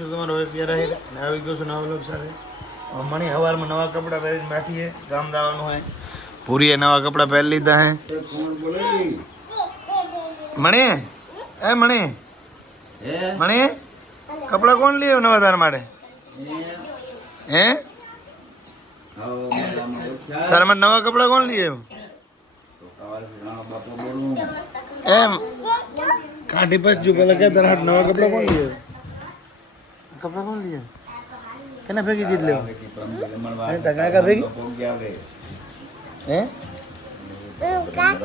છું તમારો ભાઈ પ્યારા હે અને આવી ગયો છું નવા લોક સાથે મણી હવારમાં નવા કપડાં પહેરીને બેઠી હે ગામ દાવાનું હે પૂરીએ નવા કપડાં પહેરી લીધા હે મણી મણી મણી કપડાં કોણ લે નવા તાર માટે હે તારા માટે નવા કપડાં કોણ લે એમ કાઢી બસ જો પેલા કે તારા હાથ નવા કપડાં કોણ લે કપડાં કોણ લે કેના ભેગી જીત લેવા તા કાકા ભેગી હે કાકા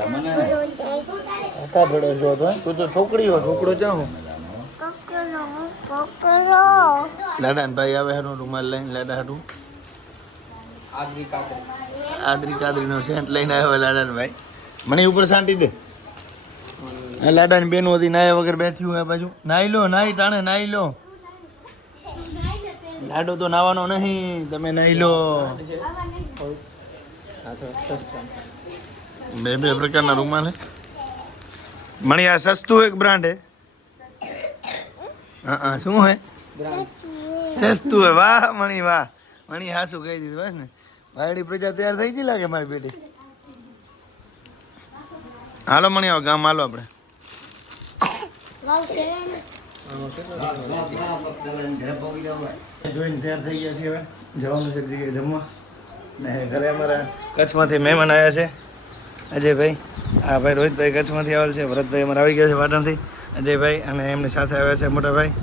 ભેડો છો તો તું તો છોકરી હો છોકરો ચા હું લાડા ભાઈ આવે હારું રૂમાલ લઈને લાડા હારું આદરી કાદરી નો સેન્ટ લઈને આવ્યો લાડા ભાઈ મને ઉપર શાંતિ દે લાડા ની બેનો હતી નાયા વગર બેઠી હોય બાજુ નાઈ લો નાઈ તાણે નાઈ લો લાડો તો નાવાનો નહીં તમે નાઈ લો બે પ્રકારના રૂમાલ હે મણી આ સસ્તું એક બ્રાન્ડ હે હા શું હે સસ્તું હે વાહ મણી હાસું કહી દીધું બસ ને વાયડી પ્રજા તૈયાર થઈ ગઈ લાગે મારી બેટી હાલો મણી આવો ગામ હાલો આપણે જોઈને તૈયાર થઈ ગયા છીએ હવે જવાનું છે જગ્યાએ જમવા ને ઘરે અમારા કચ્છમાંથી મહેમાન આવ્યા છે અજયભાઈ આ ભાઈ રોહિતભાઈ કચ્છમાંથી આવેલ છે ભરતભાઈ અમારે આવી ગયા છે પાટણથી અજયભાઈ અને એમની સાથે આવ્યા છે મોટા ભાઈ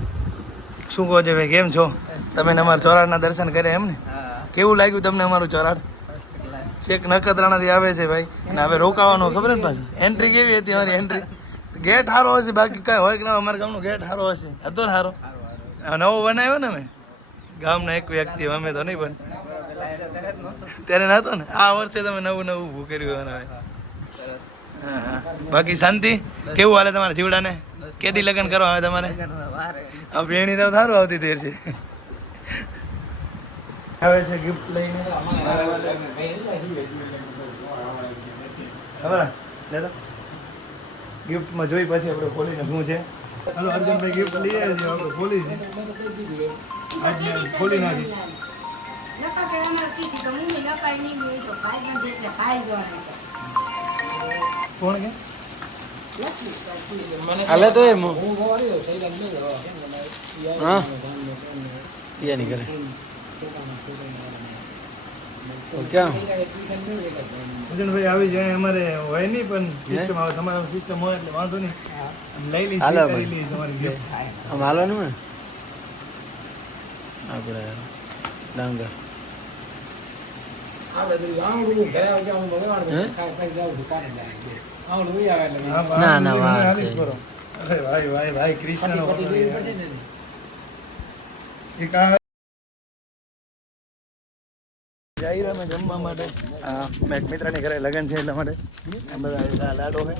શું કહો અજયભાઈ કેમ છો તમે અમારા ચોરાડના દર્શન કર્યા એમ ને કેવું લાગ્યું તમને અમારું ચોરાડ છેક નખત્રાણાથી આવે છે ભાઈ અને હવે રોકાવાનું ખબર ને પાછું એન્ટ્રી કેવી હતી અમારી એન્ટ્રી ગેટ સારો હશે બાકી કાંઈ હોય કે ના અમારા ગામનો ગેટ સારો હશે હતો ને સારો નવો બનાવ્યો ને મેં ગામનો એક વ્યક્તિ અમે તો નહીં બને ત્યારે નહોતો ને આ વર્ષે તમે નવું ઊભું કર્યું હવે હા બાકી શાંતિ કેવું હાલે તમારા જીવડાને કેદી લગ્ન કરવા આવે તમારે આ બેણી તો સારું આવતી દેર છે આવે છે ગિફ્ટ લઈને ખબર લેતો ગિફ્ટમાં જોઈ પછી આપણે ખોલીને શું છે હાલો અર્જુનભાઈ ગિફ્ટ લઈ આવ્યા છે આપણે ખોલી છે આજે ખોલી નાખી કોણ કે હાલે તો એમ હા પિયા નહીં કરે તો ક્યાં અર્જુનભાઈ આવી જાય અમારે હોય નહીં પણ સિસ્ટમ આવે તમારા સિસ્ટમ હોય એટલે વાંધો નહીં લઈ લઈ તમારી આમ હાલવાનું ને આપણે ડાંગર ના ના ભાઈ કૃષ્ણ જમવા માટે મેં મિત્રની ઘરે લગ્ન છે એટલા માટે બધા લાડો છે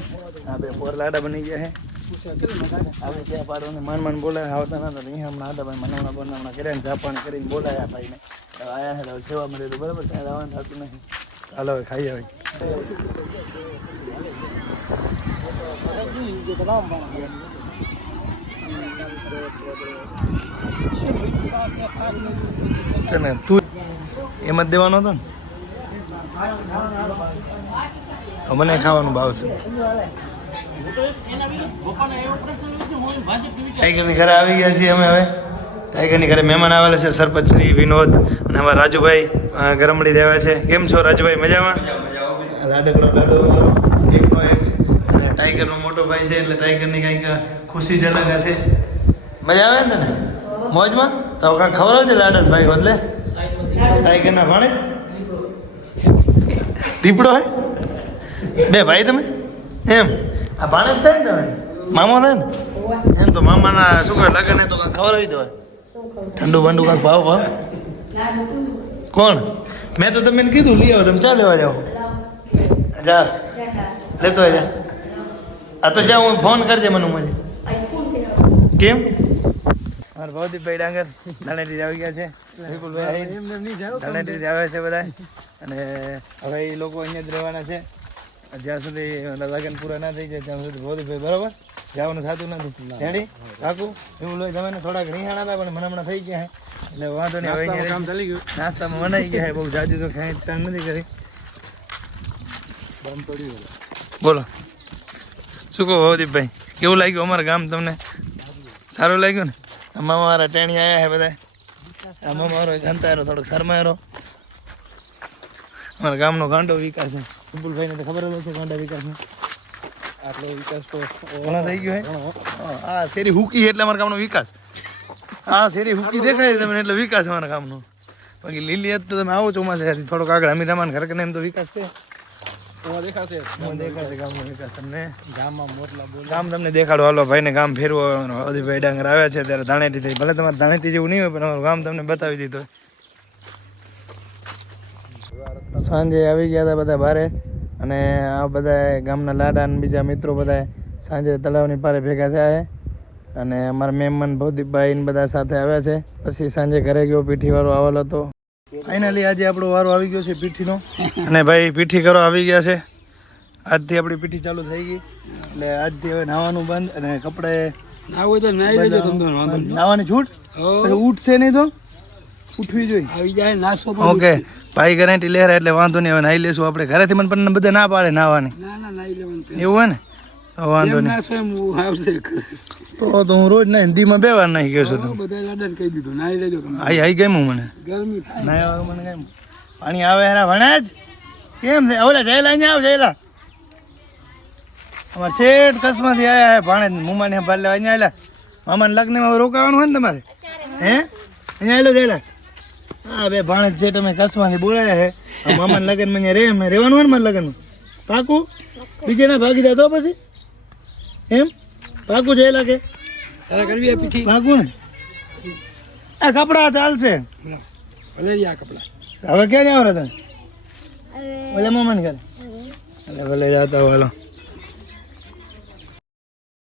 આ બે ફોર લાડા બની ગયા છે આપણે ત્યાં પાડોને માન બોલાય આવતા નતા અહીંયા હમણાં હતા ભાઈ મનાવણા બનાવણા કર્યા ને જાપાણી કરીને બોલાયા ભાઈને આયા છે સેવા મળેલું બરાબર ત્યાં આવવાનું થતું નથી ચાલો હવે ખાઈ આવે તું એમ જ દેવાનો હતો ને મને ખાવાનું ભાવ છે ટાઈગરની ઘરે આવી ગયા છીએ અમે હવે ટાઈગરની ઘરે મહેમાન આવેલા છે સરપંચ શ્રી વિનોદ અને અમારા રાજુભાઈ ગરમડી દેવા છે કેમ છો રાજુભાઈ મજામાં લાડકડો લાડો અને ટાઈગરનો મોટો ભાઈ છે એટલે ટાઈગરની કંઈક ખુશી જ અલગ હશે મજા આવે ને તને મોજમાં તો કાંઈક ખવડાવજે લાડન ભાઈ બદલે ટાઈગર ના ભાણે દીપડો હે બે ભાઈ તમે એમ આ ભાણે જ થાય ને તમે મામો થાય ને એમ તો મામાના શું કહે લગન હે તો કાંઈક ખવડાવી દો ઠંડુ બંડુ કાંઈક ભાવ કોણ મેં તો તમને કીધું લઈ આવો તમે ચા લેવા જાઓ જા લેતો જા આ તો જા હું ફોન કરજે મને મને કેમ મારા ભવદીપભાઈ ડાંગર ધાણેટી આવી ગયા છે વિપુલભાઈ ધાણેટી આવે છે બધા અને હવે એ લોકો અહીંયા જ રહેવાના છે જ્યાં સુધી લગ્ન પૂરા ના થઈ જાય ત્યાં સુધી ભવદીપભાઈ બરાબર જવાનું થતું નથી રેડી કાકુ એવું લોહી તમે થોડાક રીહાણા હતા પણ મને હમણાં થઈ ગયા એટલે વાંધો નહીં હવે અહીંયા કામ ચાલી ગયું નાસ્તામાં બનાવી ગયા છે બહુ જાજુ તો ખાઈ તાણ નથી કરી બંધ પડ્યું બોલો શું કહો ભવદીપભાઈ કેવું લાગ્યું અમારું ગામ તમને સારું લાગ્યું ને અમારા મારા ટેણી આવ્યા છે બધા આમાં મારો જનતા થોડોક શરમાયેલો અમારા ગામનો ગાંડો વિકાસ છે વિપુલભાઈને તો ખબર જ હશે ગાંડા વિકાસનો આટલો વિકાસ તો ઘણો થઈ ગયો હે આ શેરી હુકી એટલે અમારા ગામનો વિકાસ આ શેરી હુકી દેખાય તમને એટલે વિકાસ અમારા ગામનો બાકી લીલી તો તમે આવો ચોમાસે થોડોક આગળ અમીર રમાન ઘર કે એમ તો વિકાસ છે દેખાશે દેખાશે ગામનો વિકાસ તમને ગામમાં મોટલા બોલ ગામ તમને દેખાડો હાલો ભાઈને ગામ ફેરવો અવધીભાઈ ડાંગર આવ્યા છે ત્યારે ધાણેટી થઈ ભલે તમારે ધાણેટી જેવું નહીં હોય પણ અમારું ગામ તમને બતાવી દીધું સાંજે આવી ગયા હતા બધા બારે અને આ બધા ગામના લાડા અને બીજા મિત્રો બધા સાંજે તળાવની પારે ભેગા થયા છે અને અમારા મહેમાન ભવદીપભાઈ ને બધા સાથે આવ્યા છે પછી સાંજે ઘરે ગયો પીઠીવાળો આવેલો હતો ફાઇનલી આજે આપણો વારો આવી ગયો છે પીઠીનો અને ભાઈ પીઠી કરો આવી ગયા છે આજથી આપણી પીઠી ચાલુ થઈ ગઈ એટલે આજથી હવે નાવાનું બંધ અને કપડે ના હોય તો નાઈ લેજો તમને વાંધો નહીં નાવાની છૂટ પછી ઉઠશે નહીં તો ઉઠવી જોઈએ આવી જાય નાસ્તો ઓકે ભાઈ ગેરંટી લેરા એટલે વાંધો નહીં હવે નાઈ લેશું આપણે ઘરેથી મને પણ બધા ના પાડે નાવાની ના ના નાઈ લેવાનું એવું હોય ને તો વાંધો નહીં નાસો એમ આવશે તો હું રોજ ના હિન્દીમાં બે વાર નાહી ગયો છું તું બધા લાડન કહી દીધું નાઈ લેજો તમે આઈ ગમ્યું મને ગરમી થાય નાહવાનું મને ગમ્યું પાણી આવે એના ભણાજ કેમ છે ઓલા જયલા અહીંયા આવ જયલા અમારે શેઠ કસમાંથી આવ્યા હે ભાણે મુમાને ભાર લેવા અહીંયા આવેલા મામાને લગ્નમાં રોકાવાનું હોય ને તમારે હે અહીંયા આવેલો જયલા હા બે ભાણેજ છે તમે કસમાંથી બોલાયા હે મામાને લગ્નમાં અહીંયા રે એમ રહેવાનું હોય ને મારા લગ્નમાં પાકું બીજે ના ભાગી જાય તો પછી એમ પાકું જયેલા કે તારા કરવી પીઠી પાકું ને આ કપડા ચાલશે ભલે આ કપડા હવે ક્યાં જાવ રે તમે ઓલા મામાને ઘરે એટલે ભલે જાતા હાલો